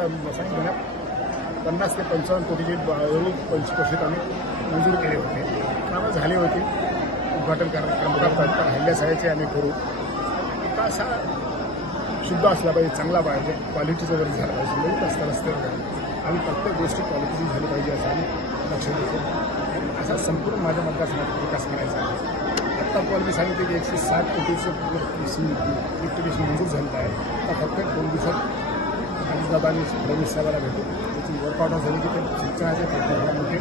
सांगितलं ना 50 ते 55 कोटीचे पंचकोशीत आम्ही मंजूर केले होते. कामं झाली होती. उद्घाटन कार्यक्रम करतात हल्ल्यासाहेबचे आम्ही करू. असा शुद्ध असला पाहिजे, चांगला पाहिजे, क्वालिटीचं वगैरे झालं पाहिजे. लोक असता रस्त्यावर आम्ही प्रत्येक गोष्टी क्वालिटीची झाली पाहिजे असं आम्ही लक्ष देतो. असा संपूर्ण माझ्या मतदारसंघात विकास करायचा आहे. आत्ता मी सांगितलं की 160 कोटीचं लिफ्टिकेशन मंजूर झालं आहे. आता फक्त 2 दिवसात अजितदादा आणि फडणवीस साहेबांना भेटू. त्याची वर्कआउट झाली की ते शिक्षणाच्या क्षेत्राला मोठे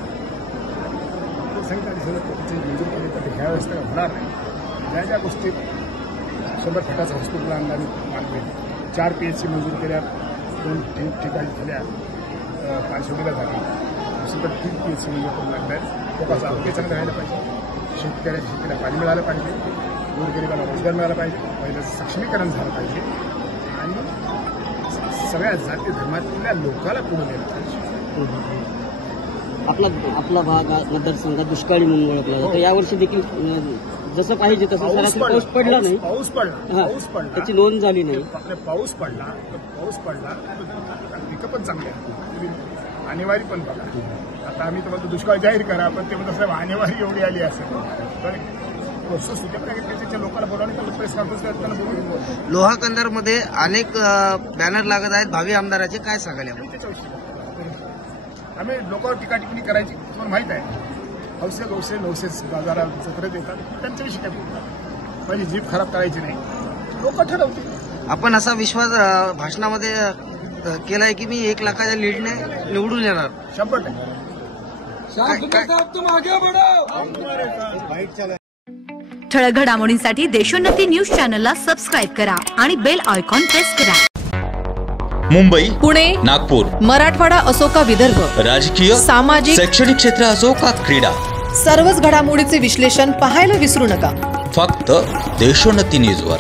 सांगितलं सगळं कोटीचे मंजूर केले तर ह्या वेळेस काय होणार नाही. ज्या ज्या गोष्टी 100 फटाचं हॉस्पिटल आणलं आणि मानले 4 PHC मंजूर केल्या, 2 ठिकाणी झाल्या, पाचवडीला झाली, दुसरीकडे 3 PHC मंजूर करून लागल्या. लोकांचं आरोग्य चांगलं राहायला पाहिजे, शेतकऱ्याला पाणी मिळालं पाहिजे, गोरगरिबाला रोजगार मिळाला पाहिजे, महिलांचं सक्षमीकरण झालं पाहिजे आणि सगळ्या जाती धर्मातल्या लोकांना पुढे नेलं पाहिजे. आपला भाग मतदारसंघात दुष्काळी म्हणून ओळखला जातो. यावर्षी देखील जसं पाहिजे तसं पाऊस पडला नाही. पाऊस पडला त्याची नोंद झाली नाही. पाऊस पडला पिकं पण चांगली आणेवारी पण बघा. आता आम्ही तर म्हणतो दुष्काळ जाहीर करा, पण ते म्हणत साहेब आणेवारी एवढी आली असेल तर त्याच्या लोकांना बोलावून प्रेस कॉन्फरन्स करताना बोलून लोहा कंधारमध्ये अनेक बॅनर लागत आहेत भावी आमदाराचे, काय सांगाल त्याच्याविषयी आम्ही लोकांवर टीका टिप्पणी करायची तुम्हाला माहित आहे. हौसे गौसे नवसे बाजारात जत्रेत येतात, त्यांच्याविषयी काय बोलतात. पहिली जीभ खराब करायची नाही, लोक ठरवतील. आपण असा विश्वास भाषणामध्ये केलाय की मी 1 लाखाच्या लीडने निवडून येणार. 100%. ठळक घडामोडींसाठी देशोन्नती न्यूज चॅनलला सबस्क्राईब करा आणि बेल आयकॉन प्रेस करा. मुंबई, पुणे, नागपूर, मराठवाडा असो का विदर्भ, राजकीय, सामाजिक, शैक्षणिक क्षेत्र असो का क्रीडा, सर्वच घडामोडीचे विश्लेषण पाहायला विसरू नका. फक्त देशोन्नती न्यूजवर.